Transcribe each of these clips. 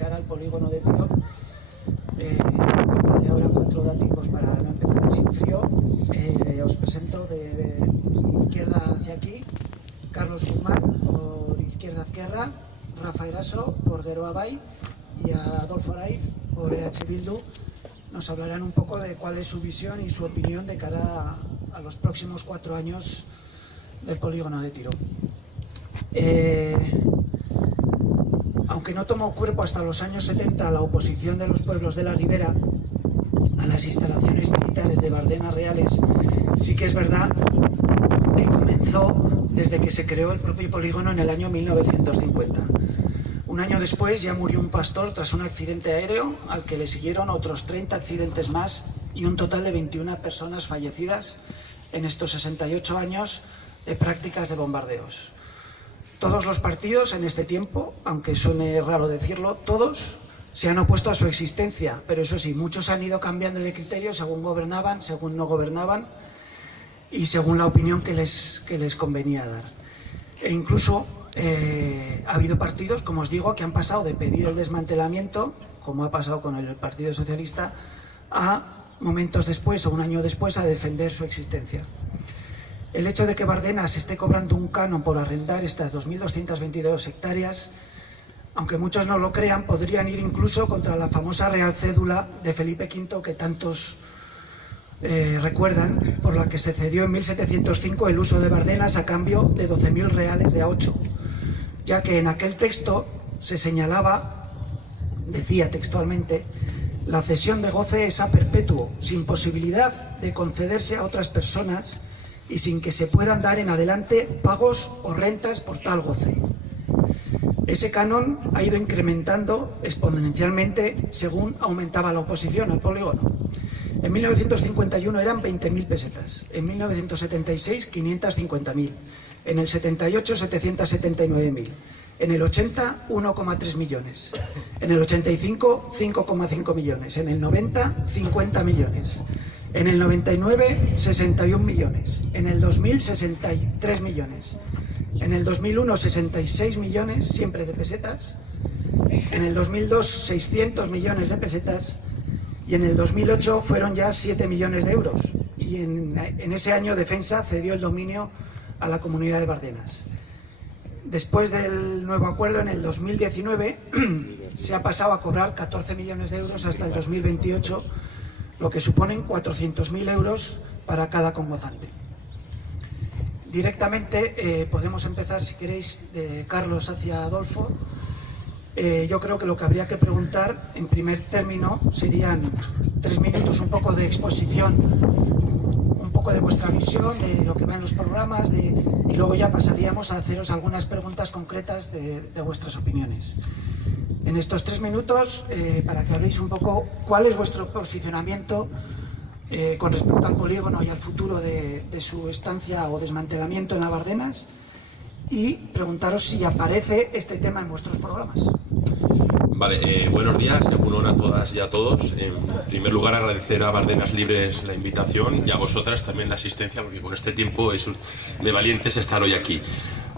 cara al polígono de Tiro. Contaré ahora 4 datos para no empezar así en frío. Os presento de izquierda hacia aquí: Carlos Guzmán, por izquierda Ezkerra, Rafa Eraso, por Geroa Bai, y a Adolfo Araiz, por EH Bildu. Nos hablarán un poco de cuál es su visión y su opinión de cara a los próximos 4 años del polígono de Tiro. Aunque no tomó cuerpo hasta los años 70 la oposición de los pueblos de la Ribera a las instalaciones militares de Bardenas Reales, sí que es verdad que comenzó desde que se creó el propio polígono en el año 1950. Un año después ya murió un pastor tras un accidente aéreo, al que le siguieron otros 30 accidentes más y un total de 21 personas fallecidas en estos 68 años de prácticas de bombardeos. Todos los partidos en este tiempo, aunque suene raro decirlo, todos se han opuesto a su existencia, pero eso sí, muchos han ido cambiando de criterio según gobernaban, según no gobernaban y según la opinión que les convenía dar. E incluso ha habido partidos, como os digo, que han pasado de pedir el desmantelamiento, como ha pasado con el Partido Socialista, a momentos después o un año después a defender su existencia. El hecho de que Bardenas esté cobrando un canon por arrendar estas 2.222 hectáreas, aunque muchos no lo crean, podrían ir incluso contra la famosa Real Cédula de Felipe V que tantos recuerdan, por la que se cedió en 1705 el uso de Bardenas a cambio de 12.000 reales de A8, ya que en aquel texto se señalaba, decía textualmente: la cesión de goce es a perpetuo, sin posibilidad de concederse a otras personas y sin que se puedan dar en adelante pagos o rentas por tal goce. Ese canon ha ido incrementando exponencialmente según aumentaba la oposición al polígono. En 1951 eran 20.000 pesetas, en 1976 550.000, en el 78 779.000, en el 80 1,3 millones, en el 85 5,5 millones, en el 90 50 millones, en el 99 61 millones, en el 2000 63 millones, en el 2001 66 millones, siempre de pesetas, en el 2002 600 millones de pesetas y en el 2008 fueron ya 7 millones de euros. Y en ese año Defensa cedió el dominio a la comunidad de Bardenas. Después del nuevo acuerdo, en el 2019, se ha pasado a cobrar 14 millones de euros hasta el 2028, lo que suponen 400.000 euros para cada convocante. Directamente podemos empezar, si queréis, de Carlos hacia Adolfo. Yo creo que lo que habría que preguntar, en primer término, serían 3 minutos un poco de exposición, un poco de vuestra visión, de lo que va en los programas, y luego ya pasaríamos a haceros algunas preguntas concretas de vuestras opiniones. En estos 3 minutos, para que habléis un poco cuál es vuestro posicionamiento con respecto al polígono y al futuro de su estancia o desmantelamiento en las Bardenas, y preguntaros si aparece este tema en vuestros programas. Vale, buenos días, egunon a todas y a todos. En primer lugar, agradecer a Bardenas Libres la invitación y a vosotras también la asistencia, porque con este tiempo es de valientes estar hoy aquí.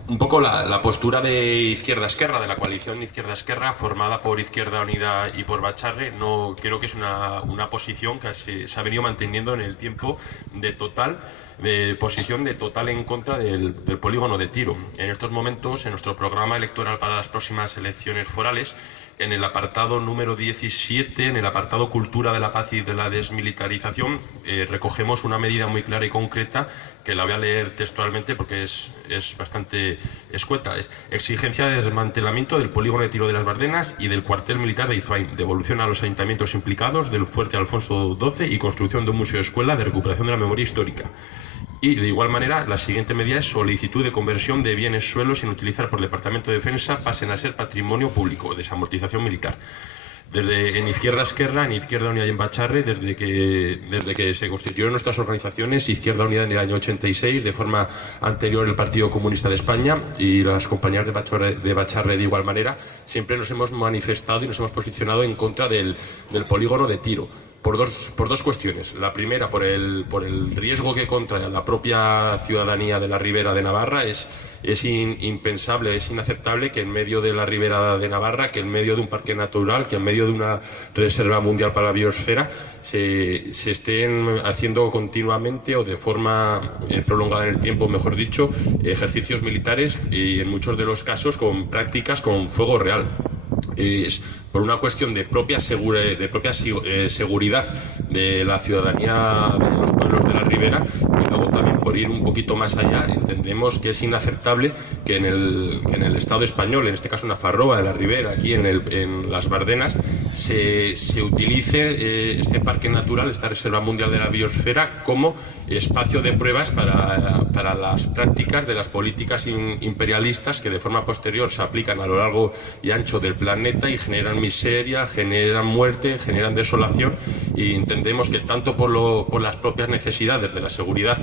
Un poco la postura de Izquierda Esquerra, de la coalición Izquierda Esquerra, formada por Izquierda Unida y por Bacharre, no creo que es una posición que se ha venido manteniendo en el tiempo de posición de total en contra del polígono de Tiro. En estos momentos, en nuestro programa electoral para las próximas elecciones forales, en el apartado número 17, en el apartado Cultura de la Paz y de la Desmilitarización, recogemos una medida muy clara y concreta, que la voy a leer textualmente porque es bastante escueta. Es: exigencia de desmantelamiento del polígono de Tiro de las Bardenas y del cuartel militar de Izuain, devolución a los ayuntamientos implicados del fuerte Alfonso XII y construcción de un museo escuela de recuperación de la memoria histórica. Y de igual manera, la siguiente medida es: solicitud de conversión de bienes suelos sin utilizar por el Departamento de Defensa pasen a ser patrimonio público, desamortización militar. En Izquierda Esquerra, en Izquierda Unida y en Bacharre, desde que se constituyeron nuestras organizaciones, Izquierda Unida en el año 86, de forma anterior el Partido Comunista de España y las compañías de Bacharre de igual manera, siempre nos hemos manifestado y nos hemos posicionado en contra del polígono de Tiro. por dos cuestiones. La primera, por el riesgo que contrae la propia ciudadanía de la Ribera de Navarra. Es impensable, es inaceptable que en medio de la Ribera de Navarra, que en medio de un parque natural, que en medio de una reserva mundial para la biosfera, se estén haciendo continuamente o de forma prolongada en el tiempo, mejor dicho, ejercicios militares y en muchos de los casos con prácticas con fuego real. Es por una cuestión de propia seguridad de la ciudadanía de los pueblos de la Ribera, y luego también por ir un poquito más allá. Entendemos que es inaceptable que en el Estado español, en este caso en Nafarroa, en la Ribera, aquí en las Bardenas, se utilice este parque natural, esta Reserva Mundial de la Biosfera, como espacio de pruebas para las prácticas de las políticas imperialistas que de forma posterior se aplican a lo largo y ancho del planeta y generan miseria, generan muerte, generan desolación. Y entendemos que tanto por las propias necesidades de la seguridad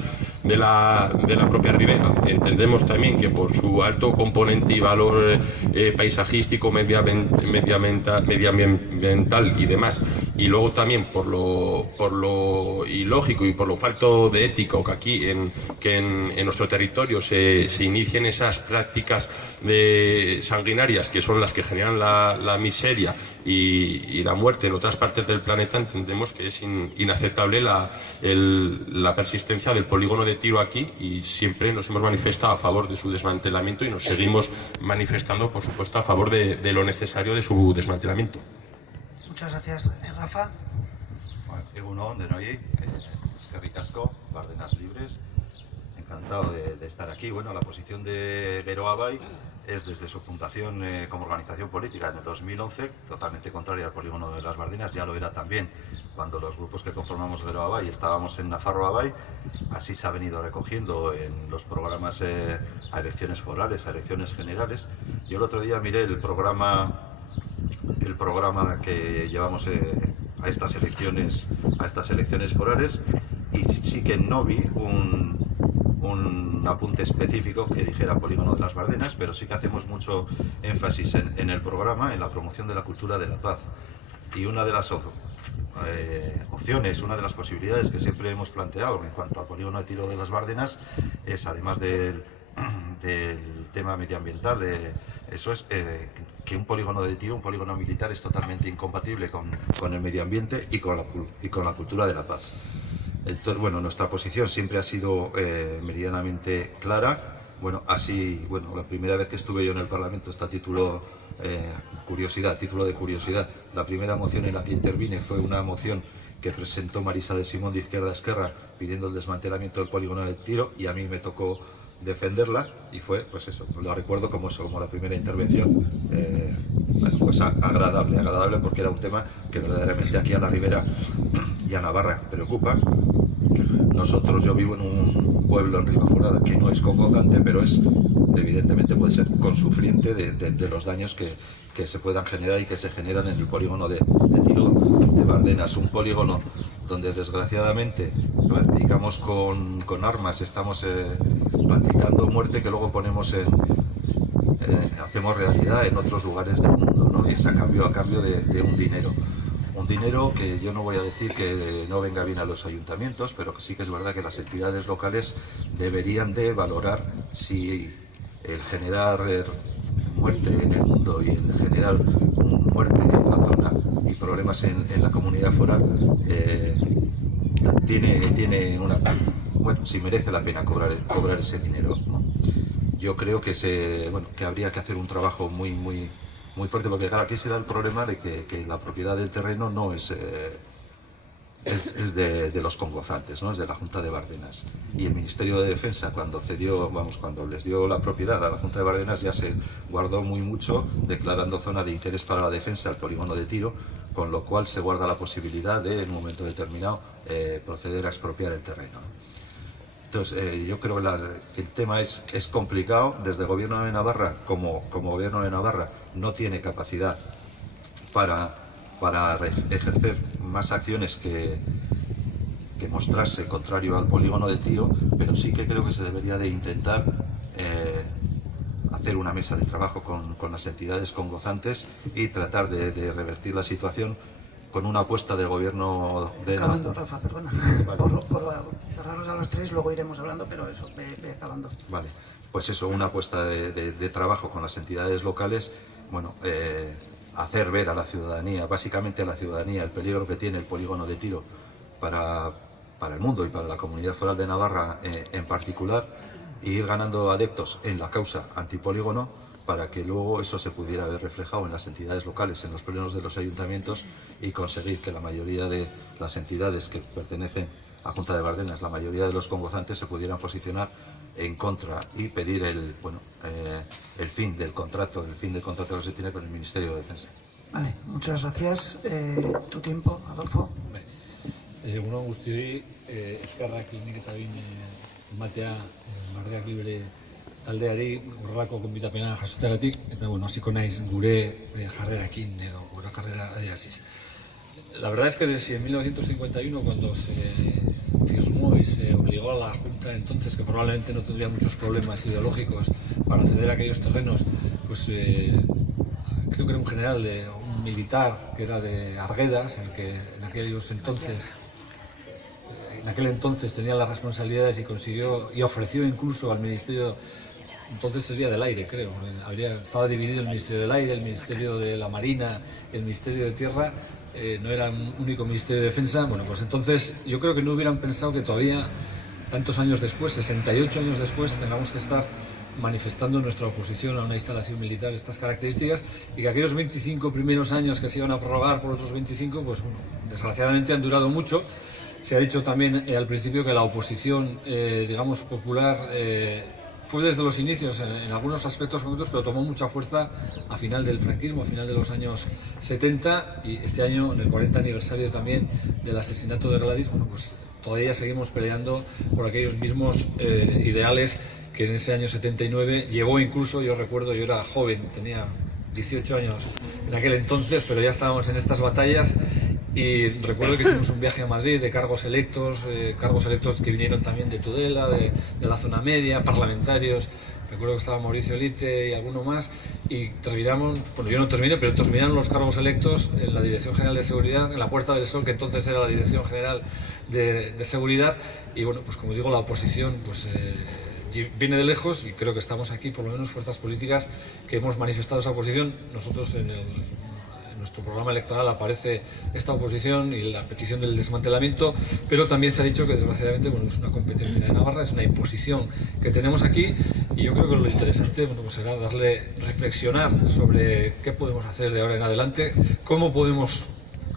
de la propia Ribera, entendemos también que por su alto componente y valor paisajístico, medioambiental y demás, y luego también por lo ilógico y por lo falto de ético que aquí en nuestro territorio se inicien esas prácticas sanguinarias, que son las que generan la miseria y la muerte en otras partes del planeta. Entendemos que es inaceptable la persistencia del polígono de Tiro aquí, y siempre nos hemos manifestado a favor de su desmantelamiento y nos seguimos manifestando, por supuesto, a favor de lo necesario de su desmantelamiento. Muchas gracias, Rafa. Bueno, egunon denoi, eskerrik asko, Bardenas Libres. Encantado de estar aquí. Bueno, la posición de Geroa Bai es, desde su fundación como organización política en el 2011, totalmente contraria al polígono de las Bardenas. Ya lo era también cuando los grupos que conformamos Geroa Bai estábamos en Nafarroa Bai. Así se ha venido recogiendo en los programas a elecciones forales, a elecciones generales. Yo el otro día miré el programa que llevamos a estas elecciones forales, y sí que no vi un apunte específico que dijera polígono de las Bardenas, pero sí que hacemos mucho énfasis en el programa, en la promoción de la cultura de la paz. Y una de las opciones, una de las posibilidades que siempre hemos planteado en cuanto al polígono de Tiro de las Bardenas es, además del tema medioambiental, eso es que un polígono de tiro, un polígono militar, es totalmente incompatible con el medio ambiente y con la cultura de la paz. Entonces, bueno, nuestra posición siempre ha sido meridianamente clara. Bueno, la primera vez que estuve yo en el Parlamento, está a título de curiosidad, la primera moción en la que intervine fue una moción que presentó Marisa de Simón, de Izquierda Esquerra, pidiendo el desmantelamiento del polígono de Tiro, y a mí me tocó defenderla, y fue, pues eso, lo recuerdo como la primera intervención, pues agradable, porque era un tema que verdaderamente aquí a la Ribera y a Navarra preocupa. Yo vivo en un pueblo en Ribaforada que no es congozante, pero evidentemente puede ser consufriente de los daños que se puedan generar y que se generan en el polígono de Tiro de Bardenas, un polígono donde desgraciadamente practicamos con armas, estamos practicando muerte que luego hacemos realidad en otros lugares del mundo, ¿no? Y es a cambio de un dinero que yo no voy a decir que no venga bien a los ayuntamientos, pero que sí que es verdad que las entidades locales deberían de valorar si el generar muerte en el mundo y el generar muerte en la zona y problemas en la comunidad foral si merece la pena cobrar ese dinero, ¿no? Yo creo que habría que hacer un trabajo muy fuerte, porque claro, aquí se da el problema de que la propiedad del terreno no es de los congozantes, ¿no? Es de la Junta de Bardenas, y el Ministerio de Defensa, cuando les dio la propiedad a la Junta de Bardenas, ya se guardó mucho, declarando zona de interés para la defensa el polígono de Tiro, con lo cual se guarda la posibilidad de, en un momento determinado, proceder a expropiar el terreno. Entonces, yo creo que el tema es complicado. Desde el Gobierno de Navarra, como Gobierno de Navarra, no tiene capacidad para ejercer más acciones que mostrarse contrario al polígono de Tiro, pero sí que creo que se debería de intentar hacer una mesa de trabajo con las entidades congozantes y tratar de revertir la situación, con una apuesta del gobierno de... Acabando, Rafa, perdona. Por cerrarlos a los tres, luego iremos hablando, pero eso, ve acabando. Vale, pues eso, una apuesta de trabajo con las entidades locales, bueno, hacer ver a la ciudadanía, básicamente a la ciudadanía, el peligro que tiene el polígono de Tiro para el mundo y para la Comunidad Foral de Navarra en particular, e ir ganando adeptos en la causa antipolígono para que luego eso se pudiera ver reflejado en las entidades locales, en los plenos de los ayuntamientos, y conseguir que la mayoría de las entidades que pertenecen a Junta de Bardenas, la mayoría de los congozantes, se pudieran posicionar en contra y pedir el fin del contrato que se tiene con el Ministerio de Defensa. Vale, muchas gracias. Tu tiempo, Adolfo. Egunon guztioi, eskerrak nik eta bin ematea Bardeak Libre taldeari horrelako konbitapena jasotzeagatik, eta bueno, hasiko naiz gure jarrerakin edo gure jarrera adieraziz. La verdad es que desde 1951, cuando se firmó y se obligó a la Junta entonces, que probablemente no tendría muchos problemas ideológicos para ceder a aquellos terrenos, pues creo que era un general, un militar que era de Arguedas, el que en aquel entonces tenía las responsabilidades y consiguió y ofreció incluso al Ministerio, entonces sería del Aire, creo, estaba dividido el Ministerio del Aire, el Ministerio de la Marina, el Ministerio de Tierra. No era un único Ministerio de Defensa. Bueno, pues entonces yo creo que no hubieran pensado que todavía, tantos años después, 68 años después, tengamos que estar manifestando nuestra oposición a una instalación militar de estas características, y que aquellos 25 primeros años que se iban a prorrogar por otros 25, pues bueno, desgraciadamente han durado mucho. Se ha dicho también al principio que la oposición, digamos, popular, fue desde los inicios en algunos aspectos concretos, pero tomó mucha fuerza a final del franquismo, a final de los años 70, y este año, en el 40 aniversario también del asesinato de Gladys, bueno, pues todavía seguimos peleando por aquellos mismos ideales que en ese año 79 llevó incluso, yo recuerdo, yo era joven, tenía 18 años en aquel entonces, pero ya estábamos en estas batallas. Y recuerdo que hicimos un viaje a Madrid de cargos electos que vinieron también de Tudela, de la zona media, parlamentarios. Recuerdo que estaba Mauricio Lite y alguno más, y terminamos, bueno, yo no terminé, pero terminaron los cargos electos en la Dirección General de Seguridad, en la Puerta del Sol, que entonces era la Dirección General de Seguridad. Y bueno, pues como digo, la oposición pues viene de lejos, y creo que estamos aquí, por lo menos fuerzas políticas que hemos manifestado esa oposición. Nosotros en nuestro programa electoral aparece esta oposición y la petición del desmantelamiento, pero también se ha dicho que desgraciadamente, bueno, es una competencia de Navarra, es una imposición que tenemos aquí, y yo creo que lo interesante, bueno, pues será reflexionar sobre qué podemos hacer de ahora en adelante, cómo podemos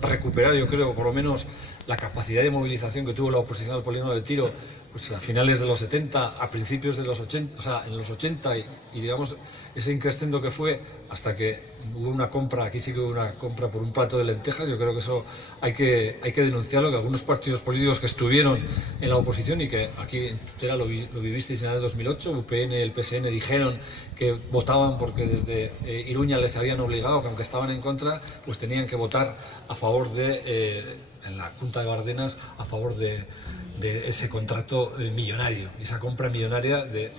recuperar, yo creo, por lo menos la capacidad de movilización que tuvo la oposición al polígono de Tiro, pues a finales de los 70, a principios de los 80, o sea, en los 80, y digamos ese increscendo que fue hasta que hubo una compra, aquí sí que hubo una compra por un plato de lentejas. Yo creo que eso hay que denunciarlo, que algunos partidos políticos que estuvieron en la oposición, y que aquí en Tutela lo vivisteis en el 2008, UPN y el PSN dijeron que votaban porque desde Iruña les habían obligado, que aunque estaban en contra, pues tenían que votar a favor en la Junta de Bardenas, a favor de ese contrato millonario, esa compra millonaria de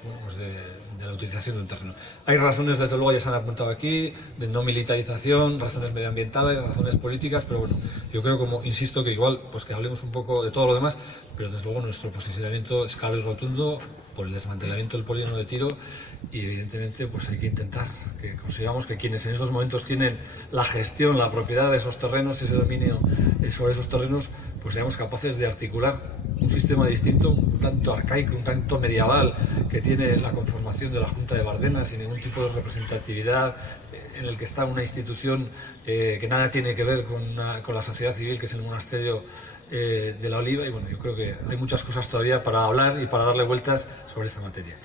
la utilización de un terreno. Hay razones, desde luego, ya se han apuntado aquí, de no militarización, razones medioambientales, razones políticas, pero bueno, yo creo, como insisto, que igual pues que hablemos un poco de todo lo demás, pero desde luego nuestro posicionamiento es claro y rotundo por el desmantelamiento del polígono de Tiro, y evidentemente pues hay que intentar que consigamos que quienes en estos momentos tienen la gestión, la propiedad de esos terrenos, ese dominio sobre esos terrenos, pues seamos capaces de articular un sistema distinto, un tanto arcaico, un tanto medieval, que tiene la conformación de la Junta de Bardenas, sin ningún tipo de representatividad, en el que está una institución que nada tiene que ver con la sociedad civil, que es el monasterio de la Oliva. Y bueno, yo creo que hay muchas cosas todavía para hablar y para darle vueltas sobre esta materia.